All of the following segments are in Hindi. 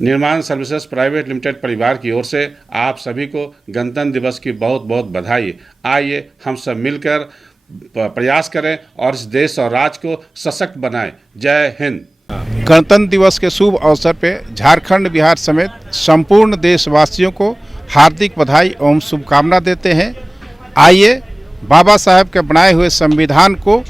निर्माण सर्विसेज प्राइवेट लिमिटेड परिवार की ओर से आप सभी को गणतंत्र दिवस की बहुत बहुत बधाई। आइए हम सब मिलकर प्रयास करें और इस देश और राज्य को सशक्त बनाएं। जय हिंद। गणतंत्र दिवस के शुभ अवसर पर झारखंड, बिहार समेत संपूर्ण देशवासियों को हार्दिक बधाई एवं शुभकामना देते हैं। आइए बाबा साहेब के बनाए हुए संविधान को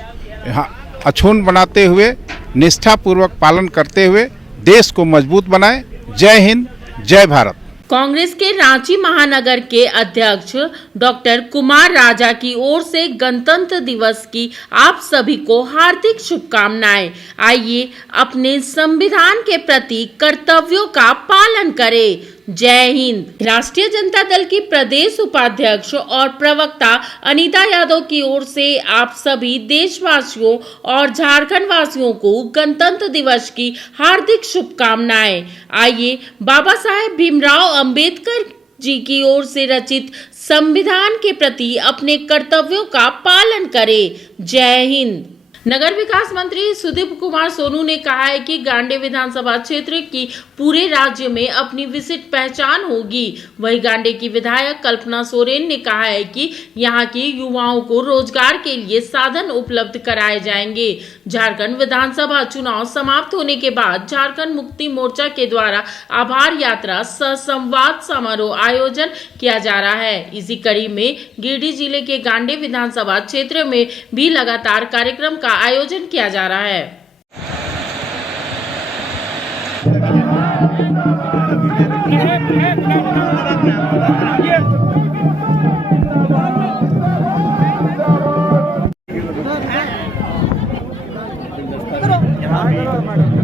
अक्षुण्ण बनाते हुए, निष्ठापूर्वक पालन करते हुए देश को मजबूत बनाएं। जय हिंद, जय भारत। कांग्रेस के रांची महानगर के अध्यक्ष डॉक्टर कुमार राजा की ओर से गणतंत्र दिवस की आप सभी को हार्दिक शुभकामनाएं। आइए अपने संविधान के प्रति कर्तव्यों का पालन करें। जय हिंद। राष्ट्रीय जनता दल की प्रदेश उपाध्यक्ष और प्रवक्ता अनीता यादव की ओर से आप सभी देशवासियों और झारखंड वासियों को गणतंत्र दिवस की हार्दिक शुभकामनाएं। आइए बाबा साहेब भीमराव अंबेडकर जी की ओर से रचित संविधान के प्रति अपने कर्तव्यों का पालन करें। जय हिंद। नगर विकास मंत्री सुदीप कुमार सोनू ने कहा है कि गांडे विधानसभा क्षेत्र की पूरे राज्य में अपनी विशिष्ट पहचान होगी। वहीं गांडे की विधायक कल्पना सोरेन ने कहा है कि यहां के युवाओं को रोजगार के लिए साधन उपलब्ध कराए जाएंगे। झारखंड विधानसभा चुनाव समाप्त होने के बाद झारखंड मुक्ति मोर्चा के द्वारा आभार यात्रा सह संवाद समारोह आयोजन किया जा रहा है। इसी कड़ी में गिरिडीह जिले के गांडे विधानसभा क्षेत्र में भी लगातार कार्यक्रम का आयोजन किया जा रहा है।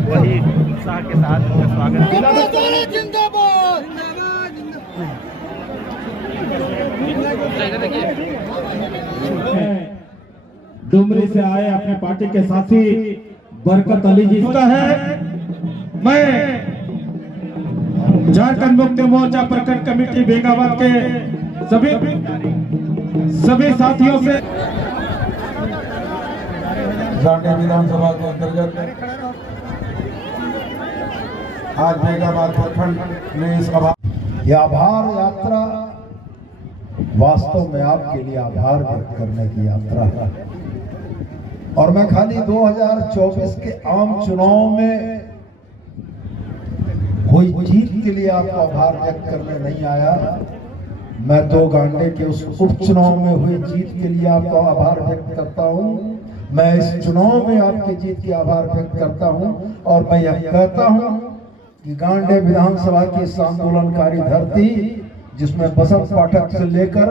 वही उत्साह के साथ स्वागत डुमरी से आए अपने पार्टी के साथी बरकत अली जी का है। मैं झारखंड मुक्ति मोर्चा प्रखंड कमेटी बेगाबाद के सभी साथियों से गांडे विधानसभा के अंतर्गत आज बेगाबाद प्रखंड में इस आभार यात्रा वास्तव में आपके लिए आभार व्यक्त करने की यात्रा है। और मैं खाली 2024 के आम चुनाव में हुई जीत के लिए आपको आभार व्यक्त करने नहीं आया। मैं तो गांडे के उस उपचुनाव में हुई जीत के लिए आपको आभार व्यक्त करता हूं। मैं इस चुनाव में आपकी जीत की आभार व्यक्त करता हूं और मैं यह कहता हूं कि गांडे विधानसभा की इस आंदोलनकारी धरती, जिसमें बसंत पाठक से लेकर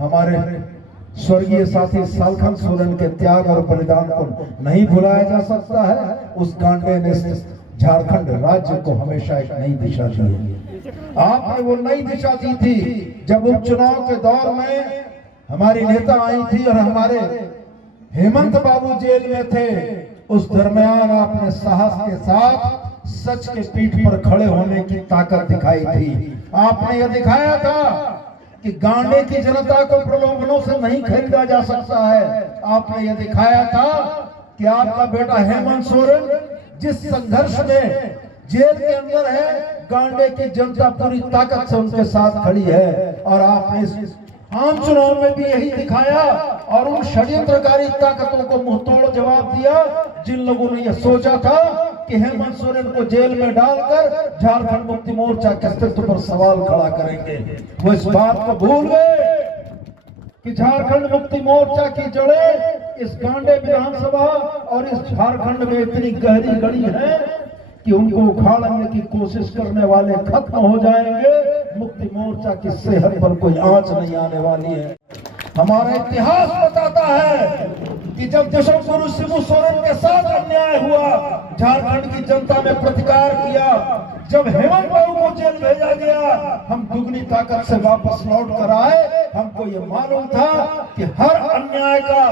हमारे स्वर्गीय साथी सालखन सोरेन के त्याग और बलिदान को नहीं भुलाया जा सकता है, उस गांडे ने झारखंड राज्य को हमेशा एक नई दिशा दी। आपने वो नई दिशा दी थी जब उपचुनाव के दौर में हमारी नेता आई थी और हमारे हेमंत बाबू जेल में थे। उस दरमियान आपने साहस के साथ सच के पीठ पर खड़े होने की ताकत दिखाई थी। आपने यह दिखाया था कि गांडे की जनता को प्रलोभनों से नहीं खरीदा जा सकता है। आपने यह दिखाया था कि आपका बेटा हेमंत सोरेन जिस संघर्ष में जेल के अंदर है, गांडे की जनता पूरी ताकत से उनके साथ खड़ी है। और आपने इस आम चुनाव में भी यही दिखाया और उन षड्यंत्रकारी ताकतों को मुंहतोड़ जवाब दिया जिन लोगों ने यह सोचा था कि हेमंत सोरेन को जेल में डालकर झारखंड मुक्ति मोर्चा के अस्तित्व पर सवाल खड़ा करेंगे। वो इस बात को भूल गए कि झारखंड मुक्ति मोर्चा की जड़ें इस गांडे विधानसभा और इस झारखंड में इतनी गहरी गड़ी है कि उनको उखाड़ने की कोशिश करने वाले खत्म हो जाएंगे। मुक्ति मोर्चा की सेहत पर कोई आंच नहीं आने वाली है। हमारा इतिहास बताता है कि जब देशों शिबू सोरेन के साथ अन्याय हुआ, झारखंड की जनता ने प्रतिकार किया। जब हेमंत बाबू को जेल भेजा गया, हम दुगनी ताकत से वापस लौट कर आए। हमको ये मालूम था कि हर अन्याय का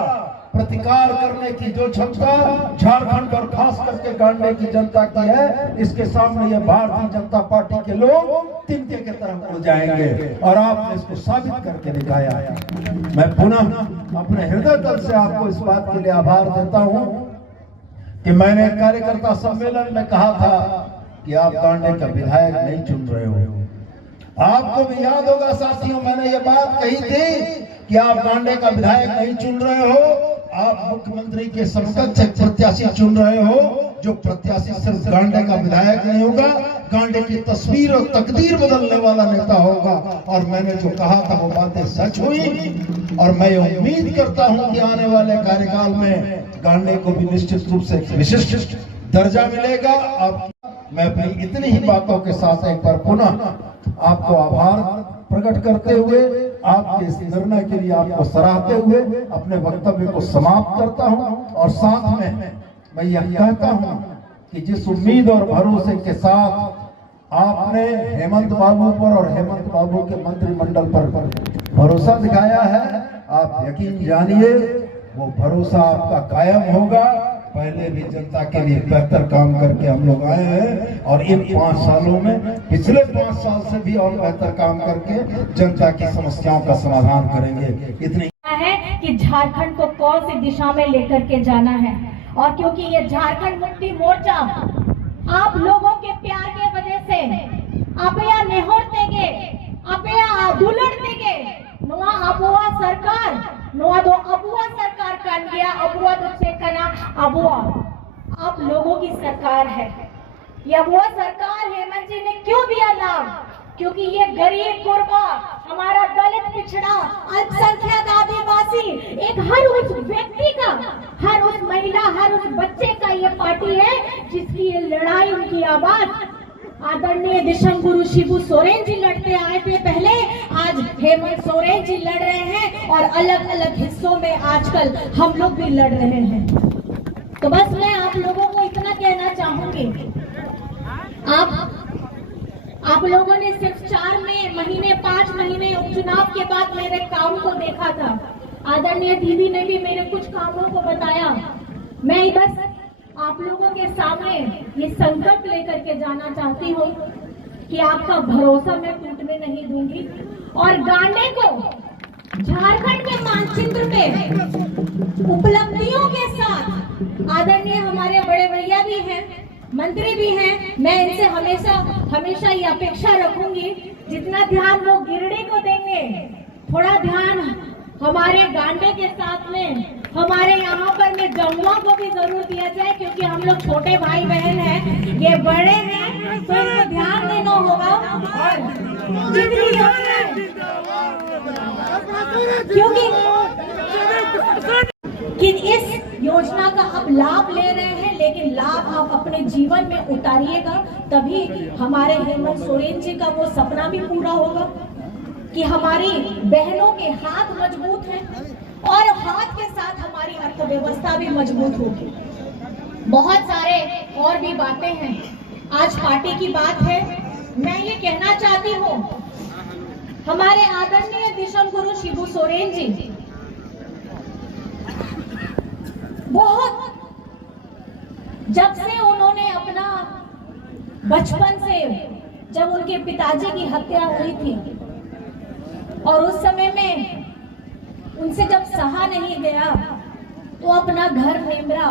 प्रतिकार करने की जो क्षमता झारखंड और खास करके गांडे की जनता की है, इसके सामने ये भारतीय जनता पार्टी के लोग तिनके की तरफ हो जाएंगे और आपने इसको साबित करके दिखाया। मैं पुनः अपने हृदय तल से आपको इस बात के लिए आभार देता हूं कि मैंने कार्यकर्ता सम्मेलन में कहा था कि आप गांडे का विधायक नहीं चुन रहे हो। आपको भी याद होगा साथियों, मैंने ये बात कही थी कि आप गांडे का विधायक नहीं चुन रहे हो, आप मुख्यमंत्री के समकक्ष एक प्रत्याशी चुन रहे हो, जो प्रत्याशी सिर्फ गांडे का विधायक नहीं होगा, गांडे की तस्वीर और तकदीर बदलने वाला नेता होगा। और मैंने जो कहा था वो बातें सच हुई, और मैं उम्मीद करता हूं कि आने वाले कार्यकाल में गांडे को भी निश्चित रूप से विशिष्ट दर्जा मिलेगा। आप मैं अपनी इतनी ही बातों के साथ एक बार पुनः आपको आभार प्रकट करते हुए, आपके इस निर्णय के लिए आपको सराहते हुए अपने वक्तव्य को समाप्त करता हूं। और साथ में मैं यह कहता हूं कि जिस उम्मीद और भरोसे के साथ आपने हेमंत बाबू पर और हेमंत बाबू के मंत्रिमंडल पर भरोसा दिखाया है, आप यकीन जानिए वो भरोसा आपका कायम होगा। पहले भी जनता के लिए बेहतर काम करके हम लोग आए हैं, और इन 5 सालों में पिछले 5 साल से भी और बेहतर काम करके जनता की समस्याओं का समाधान करेंगे। इतनी है कि झारखंड को कौन सी दिशा में लेकर के जाना है, और क्योंकि ये झारखंड मुक्ति मोर्चा आप लोगों के प्यार के वजह से अपया नेहोर तेगे अपया दुलड़ तेगे नुआ अबुआ सरकार नुआ दो अबुआ सरकार कान गया अबुआ दो चेकना अबुआ आप लोगों की सरकार है। ये अबुआ सरकार हेमंत जी ने क्यों दिया लाभ? क्योंकि ये गरीब गुरबा, हमारा दलित पिछड़ा, अल्पसंख्यक आदिवासी, एक हर उस व्यक्ति का, हर उस महिला, हर उस बच्चे का ये पार्टी है जिसकी ये लड़ाई, उनकी आवाज आदरणीय दिशम गुरु शिबू सोरेन जी लड़ते आए थे पहले, आज हेमंत सोरेन जी लड़ रहे हैं, और अलग अलग हिस्सों में आजकल हम लोग भी लड़ रहे हैं। तो बस मैं आप लोगों को इतना कहना चाहूंगी, आप लोगों ने सिर्फ 4 महीने 5 महीने उपचुनाव के बाद मेरे काम को देखा था। आदरणीय दीदी ने भी मेरे कुछ कामों को बताया। मैं बस आप लोगों के सामने ये संकल्प लेकर के जाना चाहती हूँ कि आपका भरोसा मैं टूटने नहीं दूंगी, और गांडे को झारखंड के मानचित्र पे उपलब्धियों के साथ, आदरणीय हमारे बड़े भैया भी हैं, मंत्री भी हैं, मैं इनसे हमेशा ये अपेक्षा रखूंगी, जितना ध्यान वो गिरडी को देंगे, थोड़ा ध्यान हमारे गांडे के साथ में हमारे यहाँ पर में जमुआ को भी जरूर दिया जाए, क्योंकि हम लोग छोटे भाई बहन हैं, ये बड़े हैं, तो इनको ध्यान देना होगा। क्योंकि कि इस योजना का आप लाभ ले रहे हैं, लेकिन लाभ आप अपने जीवन में उतारिएगा, तभी हमारे हेमंत सोरेन जी का वो सपना भी पूरा होगा कि हमारी बहनों के हाथ मजबूत हैं, और हाथ के साथ हमारी अर्थव्यवस्था भी मजबूत होगी। बहुत सारे और भी बातें हैं, आज पार्टी की बात है। मैं ये कहना चाहती हूँ, हमारे आदरणीय दिशम गुरु शिबू सोरेन जी बहुत, जब से उन्होंने अपना बचपन से, जब उनके पिताजी की हत्या हुई थी और उस समय में उनसे जब सहा नहीं गया, तो अपना घर नेमरा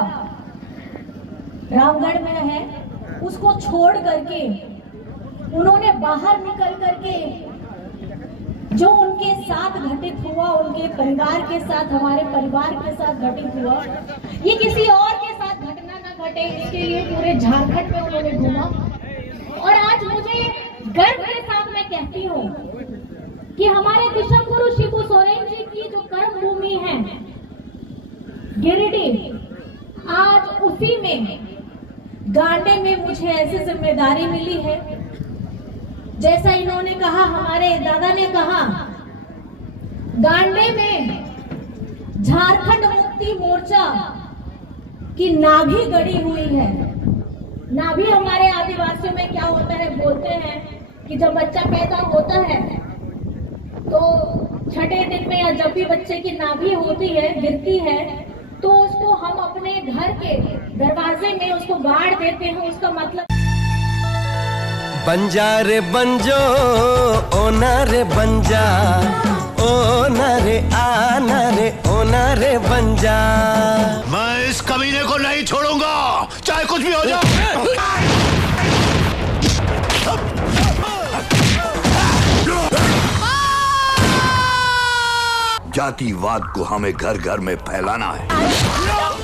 रामगढ़ में है, उसको छोड़ करके उन्होंने बाहर निकल करके जो उनके साथ घटित हुआ, उनके परिवार के साथ, हमारे परिवार के साथ घटित हुआ, ये किसी और के साथ घटना न घटे, इसके लिए पूरे झारखंड में उन्होंने घूमा। और आज मुझे गर्व के साथ मैं कहती हूँ कि हमारे दिशम गुरु शिबू सोरेन जी की जो कर्म भूमि है गिरिडीह, आज उसी में गांडे में मुझे ऐसी जिम्मेदारी मिली है। जैसा इन्होंने कहा, हमारे दादा ने कहा, गांडे में झारखंड मुक्ति मोर्चा की नाभि गड़ी हुई है। नाभि हमारे आदिवासियों में क्या होता है, बोलते हैं कि जब बच्चा पैदा होता है तो छठे दिन में, या जब भी बच्चे की नाभि होती है, गिरती है, तो उसको हम अपने घर के दरवाजे में उसको गाड़ देते हैं। उसका मतलब बंजा रे बंजो ओना रे बंजा, ओना रे आना रे ओना रे बंजा। मैं इस कमीने को नहीं छोड़ूंगा, चाहे कुछ भी हो जाए। जातिवाद को हमें घर घर में फैलाना है,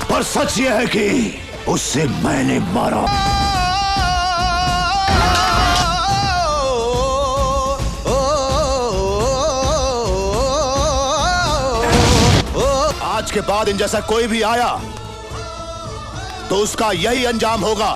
पर सच यह है कि उससे मैंने मारा। आज के बाद इन जैसा कोई भी आया तो उसका यही अंजाम होगा।